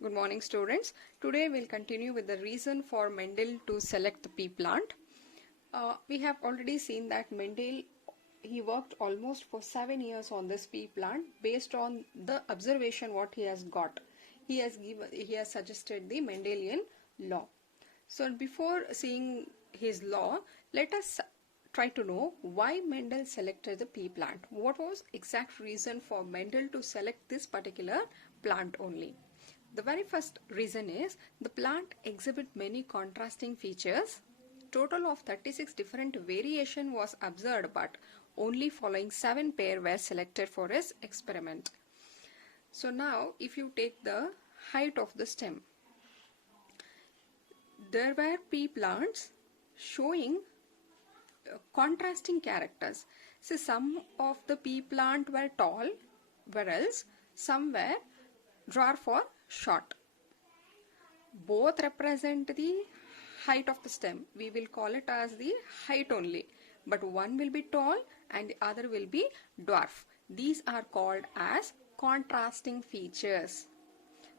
Good morning, students. Today we'll continue with the reason for Mendel to select the pea plant. We have already seen that Mendel, he worked almost for 7 years on this pea plant based on the observation what he has got. He has suggested the Mendelian law. So before seeing his law, let us try to know why Mendel selected the pea plant. What was exact reason for Mendel to select this particular plant only? The very first reason is the plant exhibit many contrasting features. Total of 36 different variation was observed, but only following 7 pair were selected for his experiment. So now if you take the height of the stem, there were pea plants showing contrasting characters. So some of the pea plant were tall, whereas some were dwarf or short. Both represent the height of the stem. We will call it as the height only, but one will be tall and the other will be dwarf. These are called as contrasting features.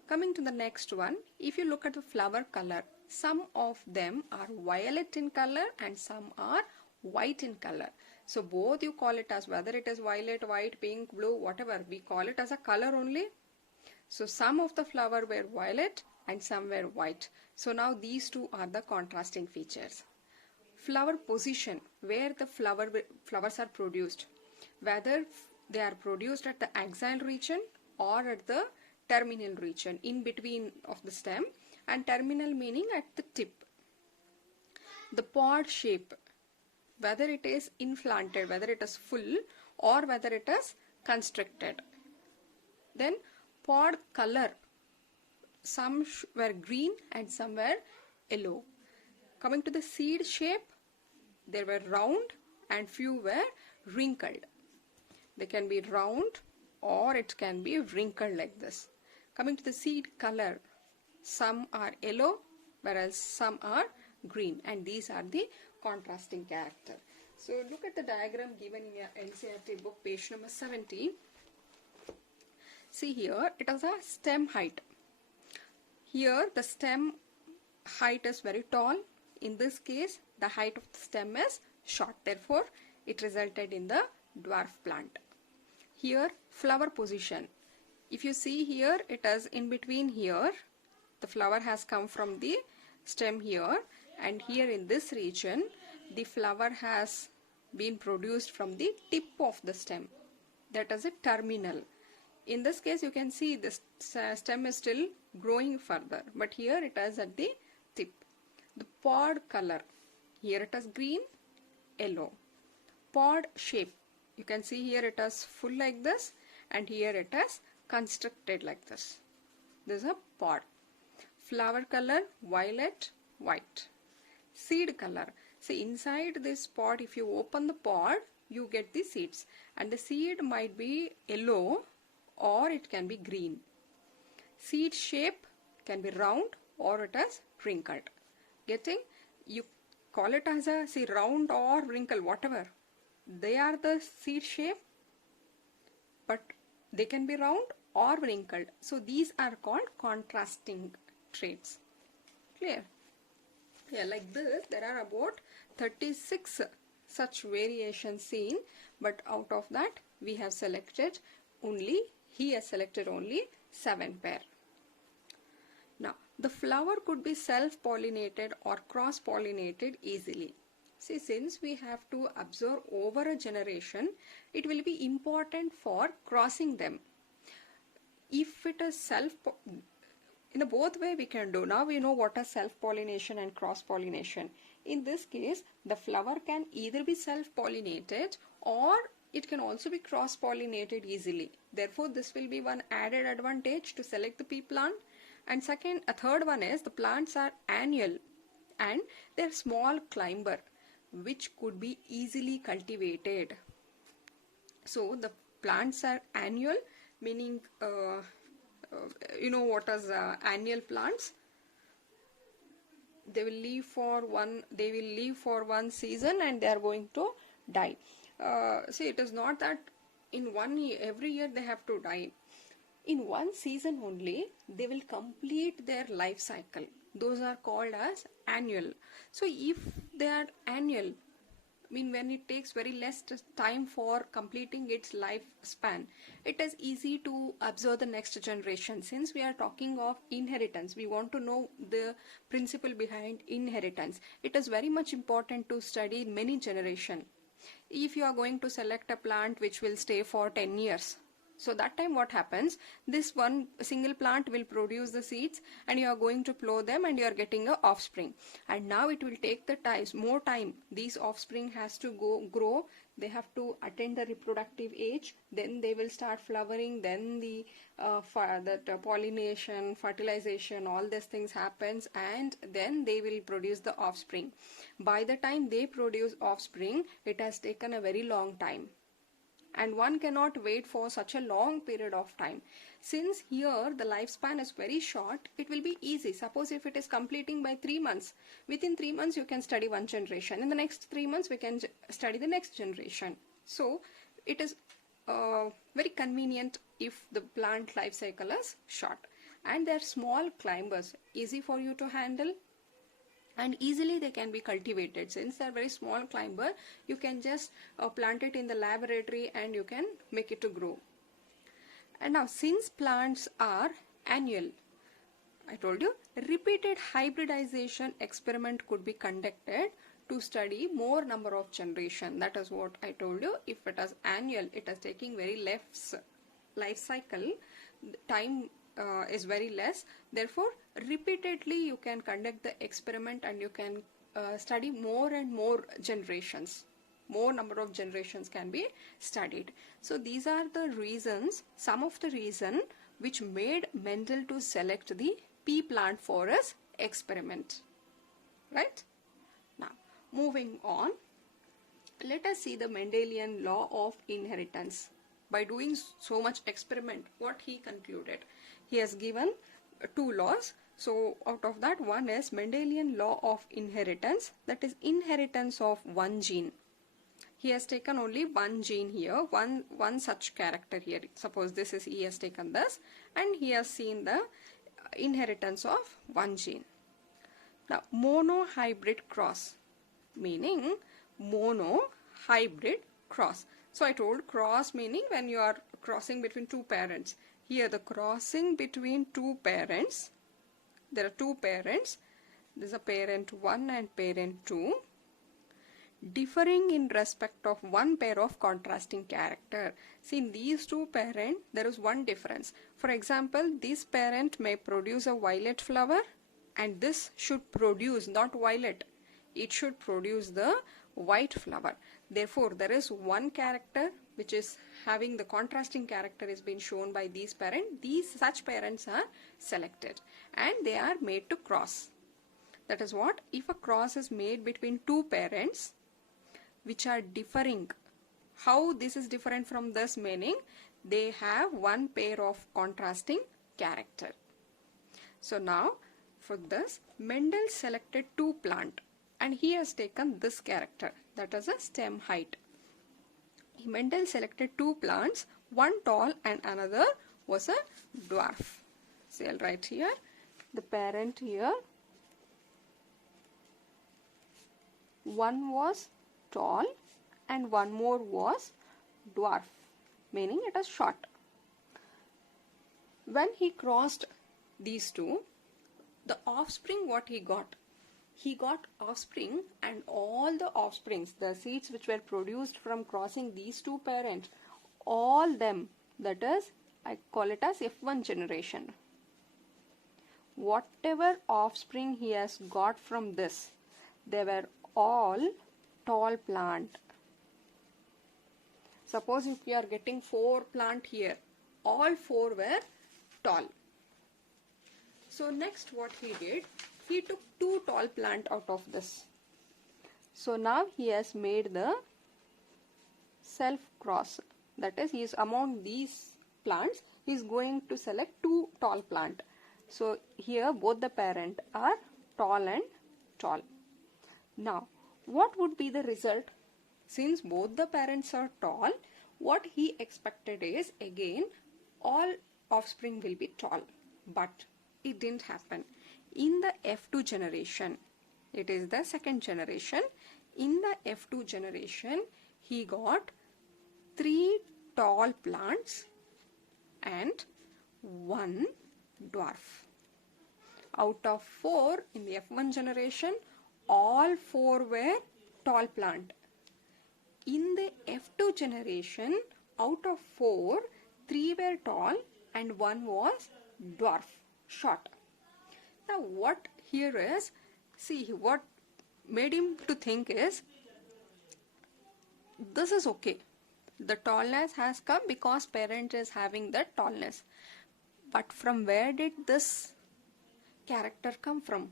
Coming to the next one, if you look at the flower color, some of them are violet in color and some are white in color. So both you call it as, whether it is violet, white, pink, blue, whatever, we call it as a color only. So some of the flower were violet and some were white. So now these two are the contrasting features. Flower position, where the flowers are produced, whether they are produced at the axial region or at the terminal region, in between of the stem, and terminal meaning at the tip. The pod shape, whether it is inflated, whether it is full or whether it is constricted. Then pod color, some were green and some were yellow. Coming to the seed shape, they were round and few were wrinkled. They can be round or it can be wrinkled like this. Coming to the seed color, some are yellow whereas some are green, and these are the contrasting character. So look at the diagram given in your NCERT book, page number 70. See here, it is a stem height. Here the stem height is very tall. In this case, the height of the stem is short. Therefore, it resulted in the dwarf plant. Here, flower position. If you see here, it is in between here. The flower has come from the stem here, and here in this region, the flower has been produced from the tip of the stem. That is a terminal. In this case, you can see this stem is still growing further, but here it is at the tip. The pod color, here it is green, yellow. Pod shape, you can see here it is full like this, and here it is constricted like this. This is a pod. Flower color, violet, white. Seed color, see inside this pod, if you open the pod, you get the seeds, and the seed might be yellow or it can be green. Seed shape can be round or it is wrinkled. Getting? You call it as a, see, round or wrinkle, whatever. They are the seed shape, but they can be round or wrinkled. So these are called contrasting traits. Clear? Yeah, like this, there are about 36 such variations seen, but out of that we have selected only, he has selected only 7 pair. Now, the flower could be self-pollinated or cross-pollinated easily. See, since we have to observe over a generation, it will be important for crossing them. If it is in a both way we can do. Now we know what is self-pollination and cross-pollination. In this case, the flower can either be self-pollinated or it can also be cross-pollinated easily. Therefore, this will be one added advantage to select the pea plant. And a third one is the plants are annual and they are small climber which could be easily cultivated. So the plants are annual, meaning you know what is annual plants? They will live for one season and they are going to die. See, it is not that in 1 year, every year they have to die. in one season only they will complete their life cycle. Those are called as annual. So if they are annual, when it takes very less time for completing its lifespan, it is easy to observe the next generation. Since we are talking of inheritance, we want to know the principle behind inheritance. It is very much important to study many generation. If you are going to select a plant which will stay for 10 years, so that time what happens, this one single plant will produce the seeds and you are going to plow them and you are getting a offspring. And now it will take the more time. These offspring has to grow, they have to attain the reproductive age, then they will start flowering, then the pollination, fertilization, all these things happens, and then they will produce the offspring. By the time they produce offspring, it has taken a very long time. And one cannot wait for such a long period of time. Since here the lifespan is very short, it will be easy. Suppose if it is completing by 3 months, within 3 months you can study one generation. In the next 3 months we can study the next generation. So it is very convenient if the plant life cycle is short. And they are small climbers, easy for you to handle, and easily they can be cultivated. Since they are very small climber, you can just plant it in the laboratory and you can make it to grow. And now, since plants are annual, I told you repeated hybridization experiment could be conducted to study more number of generation. That is what I told you. If it is annual, it is taking very less life cycle, time is very less. Therefore, repeatedly you can conduct the experiment and you can study more and more generations. More number of generations can be studied. So these are the reasons, some of the reason which made Mendel to select the pea plant for his experiment. Right? Now, moving on, let us see the Mendelian law of inheritance. By doing so much experiment, what he concluded? He has given 2 laws. So out of that, one is Mendelian law of inheritance, that is inheritance of one gene. He has taken only one gene here, one such character here. Suppose this is, he has taken this and he has seen the inheritance of one gene. Now, monohybrid cross, meaning monohybrid cross. So I told cross meaning when you are crossing between two parents. Here the crossing between two parents, there are two parents, there is a parent 1 and parent 2, differing in respect of one pair of contrasting character. See, in these two parents there is one difference. For example, this parent may produce a violet flower and this should produce not violet, it should produce the white flower. Therefore, there is one character which is having the contrasting character is being shown by these parents. Such parents are selected and they are made to cross. That is what, if a cross is made between two parents which are differing. How this is different from this, meaning they have one pair of contrasting character. So now for this, Mendel selected two plants and he has taken this character, that is a stem height. Mendel selected two plants, one tall and another was a dwarf. So I'll write here the parent here. One was tall and one more was dwarf, meaning it is short. When he crossed these two, the offspring what he got offspring, and all the offsprings, the seeds which were produced from crossing these two parents, all them, that is, I call it as F1 generation. Whatever offspring he has got from this, they were all tall plant. Suppose if we are getting 4 plant here, all 4 were tall. So next what he did, he took 2 tall plant out of this. So now he has made the self cross, that is, he is among these plants, he is going to select 2 tall plant. So here both the parent are tall and tall. Now what would be the result? Since both the parents are tall, what he expected is again all offspring will be tall. But it didn't happen. In the F2 generation, it is the second generation, in the F2 generation, he got 3 tall plants and 1 dwarf. Out of 4 in the F1 generation, all 4 were tall plant. In the F2 generation, out of 4, 3 were tall and 1 was dwarf, short. Now what here is, see what made him to think is, this is okay. The tallness has come because parent is having the tallness. But from where did this character come from?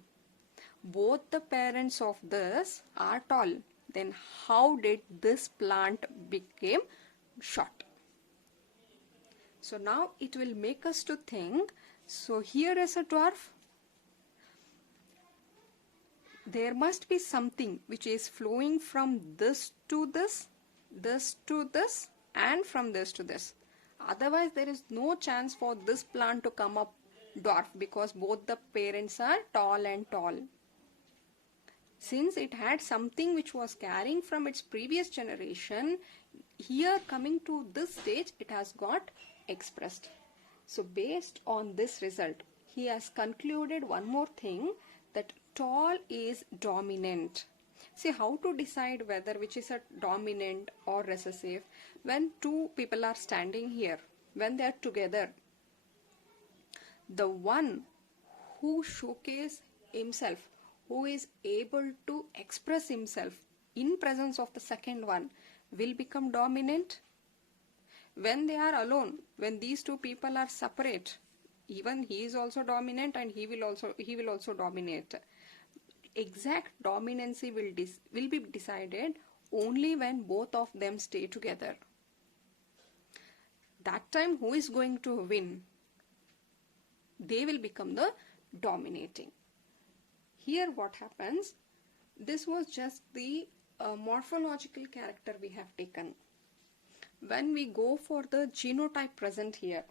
Both the parents of this are tall. Then how did this plant become short? So now it will make us to think, so here is a dwarf. There must be something which is flowing from this to this to this, and from this to this. Otherwise there is no chance for this plant to come up dwarf, because both the parents are tall and tall. Since it had something which was carrying from its previous generation, here coming to this stage it has got expressed. So based on this result, he has concluded one more thing, that tall is dominant. See how to decide whether which is a dominant or recessive. When two people are standing here, when they are together, the one who showcases himself, who is able to express himself in presence of the second one, will become dominant. When they are alone, when these two people are separate, even he is also dominant and he will also dominate. Exact dominancy will be decided only when both of them stay together. That time who is going to win? They will become the dominating. Here what happens, this was just the morphological character we have taken. When we go for the genotype present here,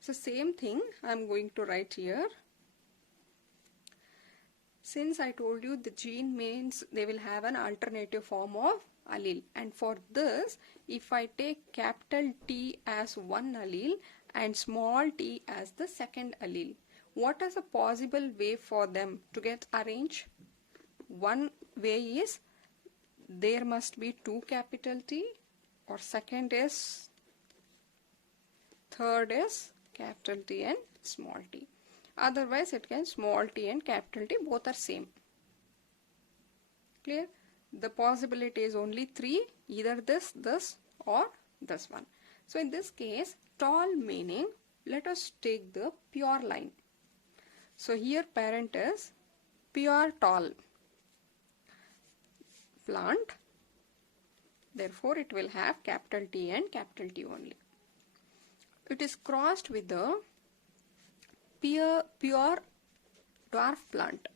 so same thing I am going to write here. Since I told you the gene means they will have an alternative form of allele, and for this if I take capital T as one allele and small t as the second allele, what is a possible way for them to get arranged? One way is there must be 2 capital T, or second is, third is capital T and small t. Otherwise it can small t and capital T both are same. Clear? The possibility is only 3, either this, this or this one. So in this case, tall meaning, let us take the pure line. So here parent is pure tall plant, therefore it will have capital T and capital T only. It is crossed with the pure dwarf plant,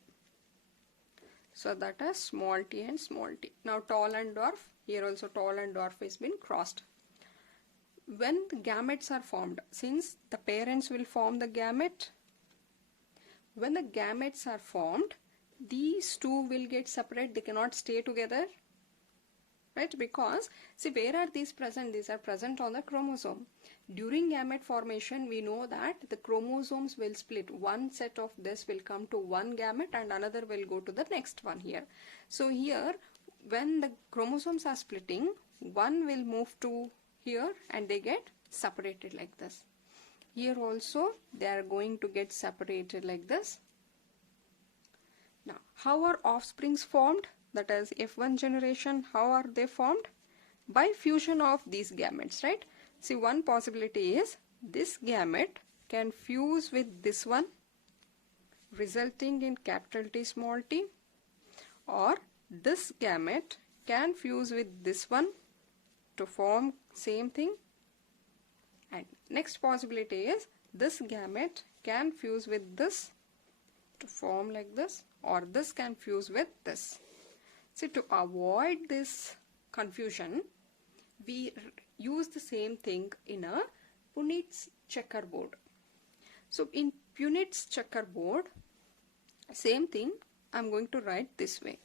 so that is small t and small t. Now tall and dwarf, here also tall and dwarf has been crossed. When the gametes are formed, since the parents will form the gamete, when the gametes are formed, these two will get separate, they cannot stay together, right? Because see, where are these present? These are present on the chromosome. During gamete formation, we know that the chromosomes will split. One set of this will come to one gamete and another will go to the next one here. So here, when the chromosomes are splitting, one will move to here and they get separated like this. Here also they are going to get separated like this. Now, how are offsprings formed? That is F1 generation, how are they formed? By fusion of these gametes, right? See, one possibility is this gamete can fuse with this one, resulting in capital T small t, or this gamete can fuse with this one to form same thing, and next possibility is this gamete can fuse with this to form like this, or this can fuse with this. See, to avoid this confusion, we use the same thing in a Punit's checkerboard. So in Punit's checkerboard, same thing I'm going to write this way.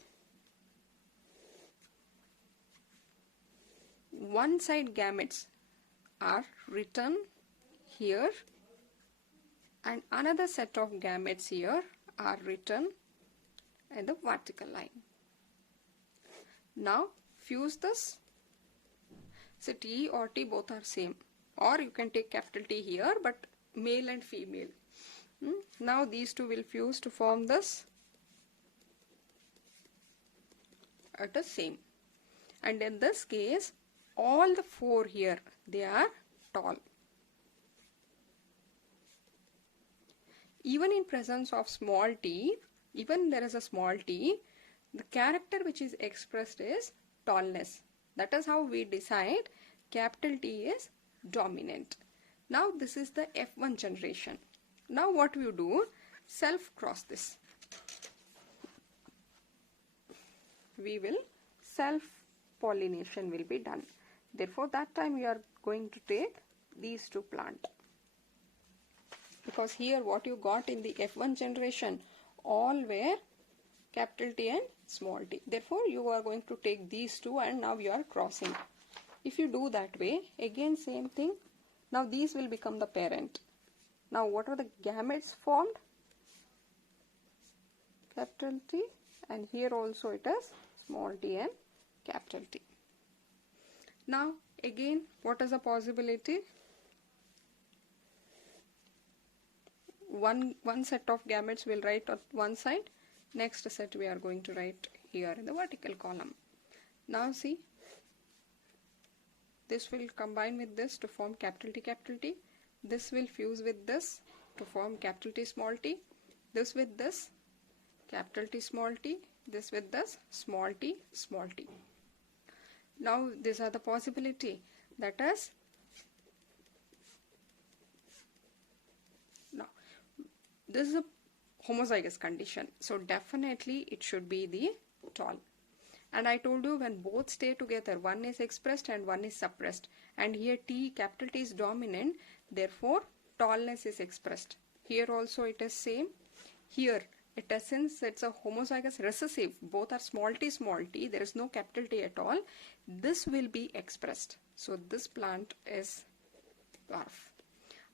One side gametes are written here and another set of gametes here are written in the vertical line. Now fuse this. So T or T both are same, or you can take capital T here, but male and female. Now these two will fuse to form this. It is same, and in this case all the four here, they are tall. Even in presence of small t, even there is a small t, the character which is expressed is tallness. That is how we decide capital T is dominant. Now this is the F1 generation. Now what we do, self cross this. We will self pollination will be done. Therefore that time we are going to take these two plant. Because here what you got in the F1 generation, all were capital T and small t. Therefore you are going to take these two and now you are crossing. If you do that way, again same thing. Now these will become the parent. Now what are the gametes formed? Capital T, and here also it is small t and capital T. Now again, what is the possibility? One set of gametes will write on one side, next set we are going to write here in the vertical column. Now see, this will combine with this to form capital T, this will fuse with this to form capital T small t, this with this capital T small t, this with this small t small t. Now these are the possibility, that is, now this is a homozygous condition, so definitely it should be the tall. And I told you when both stay together, one is expressed and one is suppressed, and here T, capital T is dominant, therefore tallness is expressed. Here also it is same. Here it is, since it's a homozygous recessive, both are small t, there is no capital T at all, this will be expressed. So this plant is dwarf.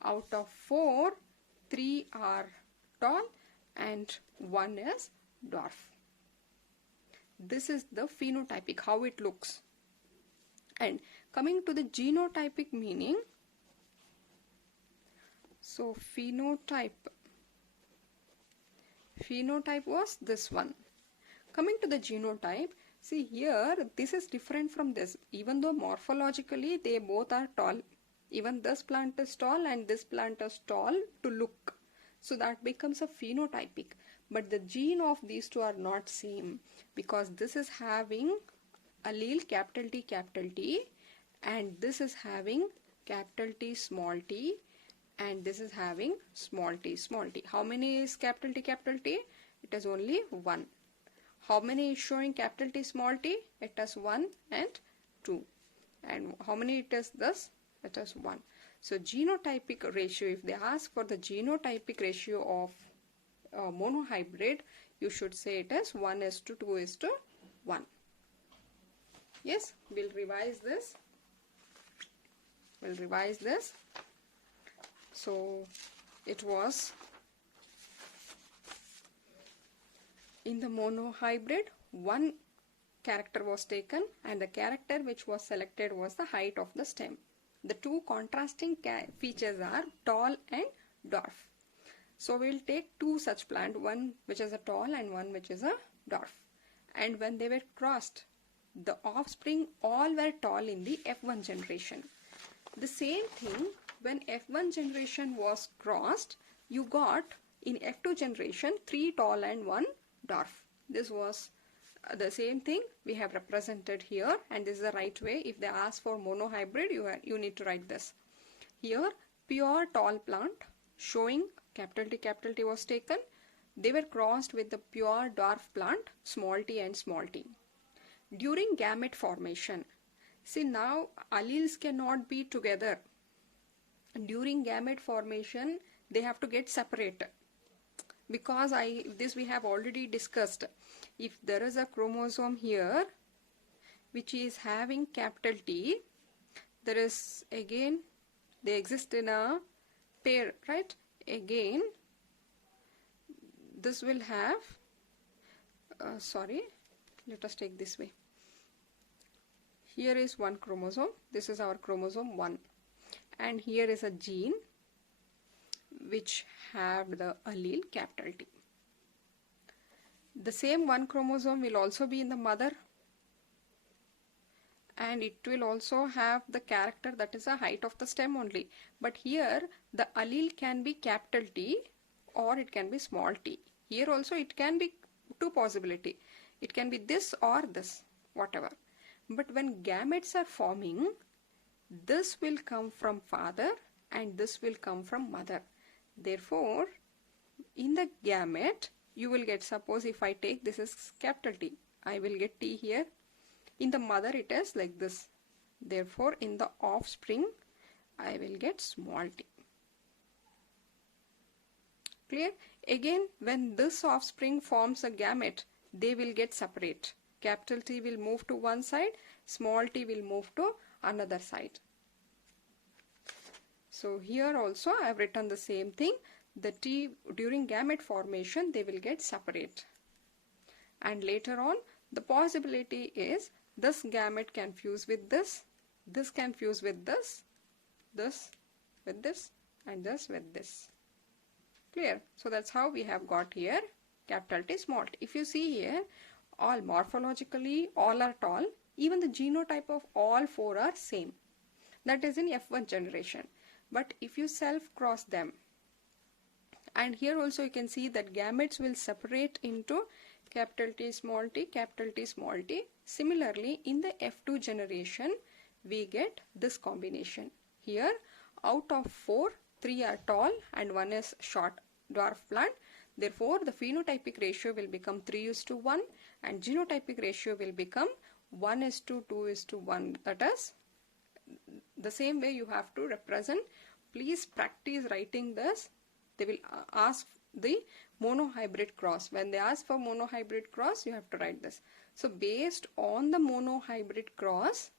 Out of 4, 3 are tall and 1 is dwarf. This is the phenotypic, how it looks. And coming to the genotypic meaning, so phenotype was this one. Coming to the genotype, see here this is different from this, even though morphologically they both are tall. Even this plant is tall and this plant is tall to look. So that becomes a phenotypic. But the gene of these two are not same, because this is having allele capital T and this is having capital T small t and this is having small t small t. How many is capital T? It is only 1. How many is showing capital T small t? It is 1 and 2. And how many it is this? It is 1. So genotypic ratio, if they ask for the genotypic ratio of monohybrid, you should say it is 1:2:1. Yes, we'll revise this. So it was in the monohybrid, one character was taken and the character which was selected was the height of the stem. The two contrasting features are tall and dwarf. So we will take two such plant, one which is a tall and one which is a dwarf. And when they were crossed, the offspring all were tall in the F1 generation. The same thing, when F1 generation was crossed, you got in F2 generation 3 tall and 1 dwarf. This was the same thing we have represented here, and this is the right way. If they ask for monohybrid, you need to write this. Here pure tall plant showing capital T was taken. They were crossed with the pure dwarf plant small t and small t. During gamete formation, see now alleles cannot be together. during gamete formation they have to get separate, because this we have already discussed. If there is a chromosome here which is having capital T, there is again, they exist in a pair, right? Again this will have let us take this way. Here is one chromosome, this is our chromosome 1, and here is a gene which have the allele capital T. The same one chromosome will also be in the mother, and it will also have the character that is the height of the stem only. But here the allele can be capital T or it can be small t. Here also it can be two possibility. It can be this or this, whatever. But when gametes are forming, this will come from father and this will come from mother. Therefore, in the gamete, you will get, suppose if I take this is capital T, I will get T here. In the mother it is like this. Therefore, in the offspring, I will get small t. Clear? Again, when this offspring forms a gamete, they will get separate. Capital T will move to one side, small t will move to another side. So here also I have written the same thing. The T during gamete formation they will get separate. And later on the possibility is this gamete can fuse with this can fuse with this with this, and this with this. Clear? So that's how we have got here capital T, small t. If you see here, all morphologically all are tall, even the genotype of all four are same. That is in F1 generation. But if you self cross them, and here also you can see that gametes will separate into capital T, small t, capital T, small t. Similarly, in the F2 generation, we get this combination. Here, out of 4, 3 are tall and 1 is short dwarf plant. Therefore, the phenotypic ratio will become 3:1 and genotypic ratio will become 1:2:1. That is, the same way you have to represent. Please practice writing this. They will ask the monohybrid cross. When they ask for monohybrid cross, you have to write this. So based on the monohybrid cross,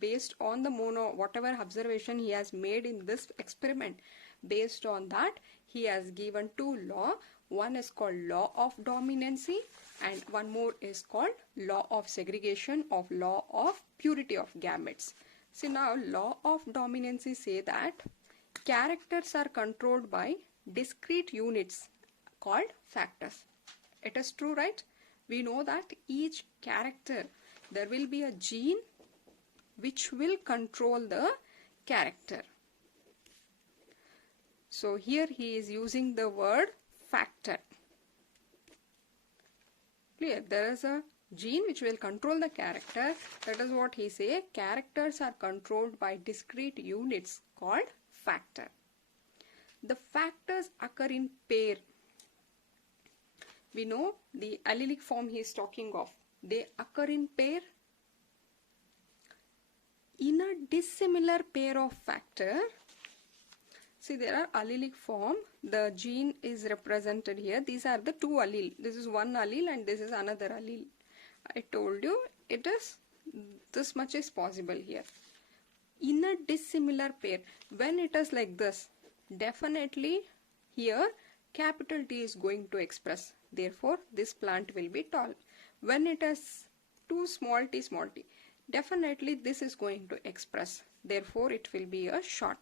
based on the whatever observation he has made in this experiment, based on that he has given two law. One is called law of dominancy and one more is called law of segregation of law of purity of gametes. See, now law of dominancy say that characters are controlled by discrete units called factors. It is true, right? We know that each character, there will be a gene which will control the character. So here he is using the word factor. Clear? There is a gene which will control the character. That is what he say. Characters are controlled by discrete units called factor. The factors occur in pair. We know the allelic form he is talking of. They occur in pair. In a dissimilar pair of factor, see, there are allelic form. The gene is represented here. These are the two allele. This is one allele and this is another allele. I told you it is this much is possible here. In a dissimilar pair, when it is like this, definitely here capital T is going to express. Therefore, this plant will be tall. When it is too small t, definitely this is going to express. Therefore, it will be a short.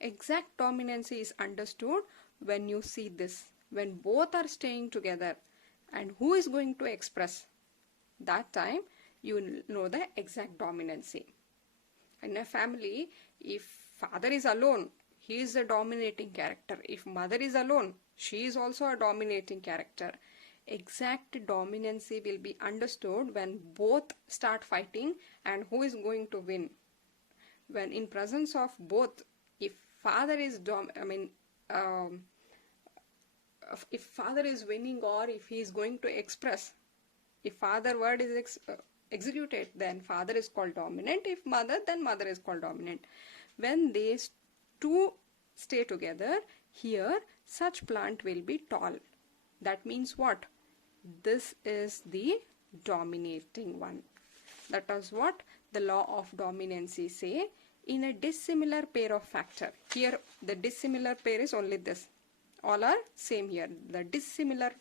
Exact dominancy is understood when you see this. When both are staying together and who is going to express, that time you know the exact dominancy. In a family, if father is alone, he is a dominating character. If mother is alone, she is also a dominating character. Exact dominancy will be understood when both start fighting and who is going to win. When in presence of both, if father is if father is winning or if he is going to express, if father word is executed, then father is called dominant. If mother, then mother is called dominant. When they two stay together, here such plant will be tall. That means what? This is the dominating one. That is what the law of dominancy say. In a dissimilar pair of factor, here the dissimilar pair is only this. All are same here. The dissimilar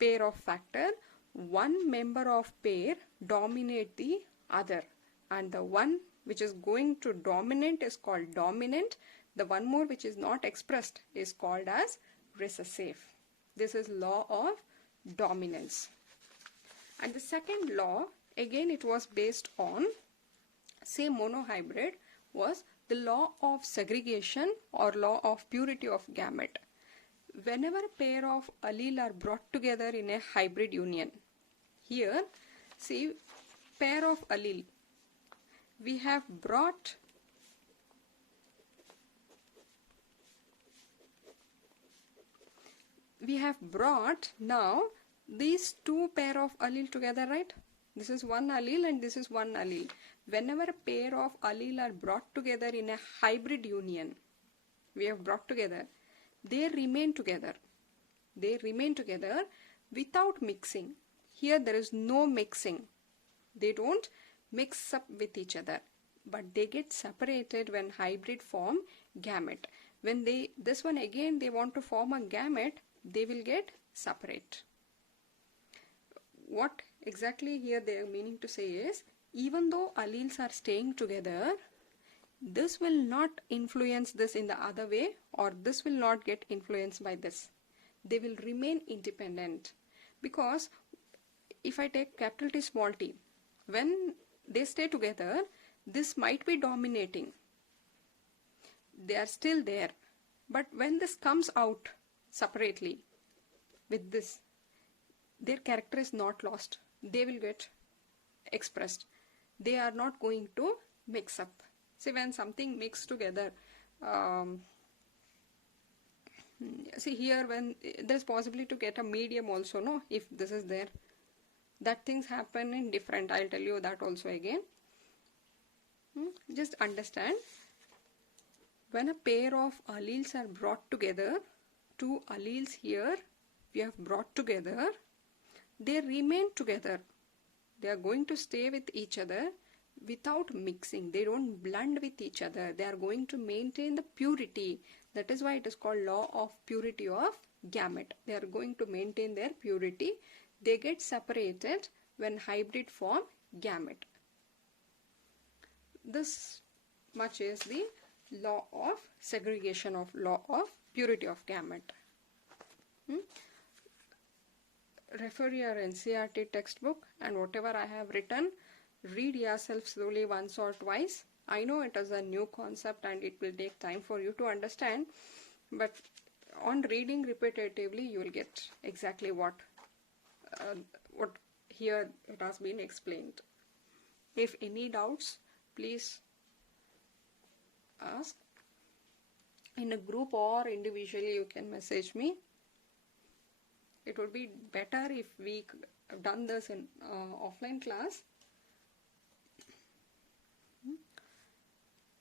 pair of factor, one member of pair dominate the other, and the one which is going to dominate is called dominant. The one more which is not expressed is called as recessive. This is law of dominance. And the second law, again it was based on, say, monohybrid, was the law of segregation or law of purity of gamete. Whenever a pair of allele are brought together in a hybrid union, here see pair of allele, we have brought now these two pair of allele together, right? This is one allele and this is one allele. Whenever a pair of allele are brought together in a hybrid union, we have brought together, they remain together. They remain together without mixing. Here there is no mixing. They don't mix up with each other, but they get separated when hybrid form gamete. When this one again they want to form a gamete, they will get separate. What exactly here they are meaning to say is, even though alleles are staying together, this will not influence this in the other way, or this will not get influenced by this. They will remain independent. Because if I take capital T small t, when they stay together, this might be dominating. They are still there. But when this comes out separately with this, their character is not lost. They will get expressed. They are not going to mix up. See, when something mixed together, see here, when there's possibility to get a medium also, no, if this is there, that things happen in different. I'll tell you that also again. Just understand, when a pair of alleles are brought together, two alleles here we have brought together, they remain together. They are going to stay with each other without mixing. They don't blend with each other. They are going to maintain the purity. That is why it is called law of purity of gamete. They are going to maintain their purity. They get separated when hybrid form gamete. This much is the law of segregation of law of purity of gamete. Refer your NCERT textbook, and whatever I have written, read yourself slowly once or twice. I know it is a new concept and it will take time for you to understand, but on reading repetitively you will get exactly what here it has been explained. If any doubts, please ask. In a group or individually you can message me. It would be better if we have done this in offline class.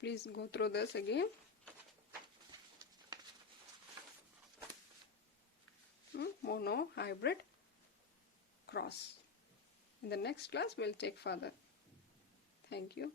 Please go through this again. Mono, hybrid, cross. In the next class we'll take further. Thank you.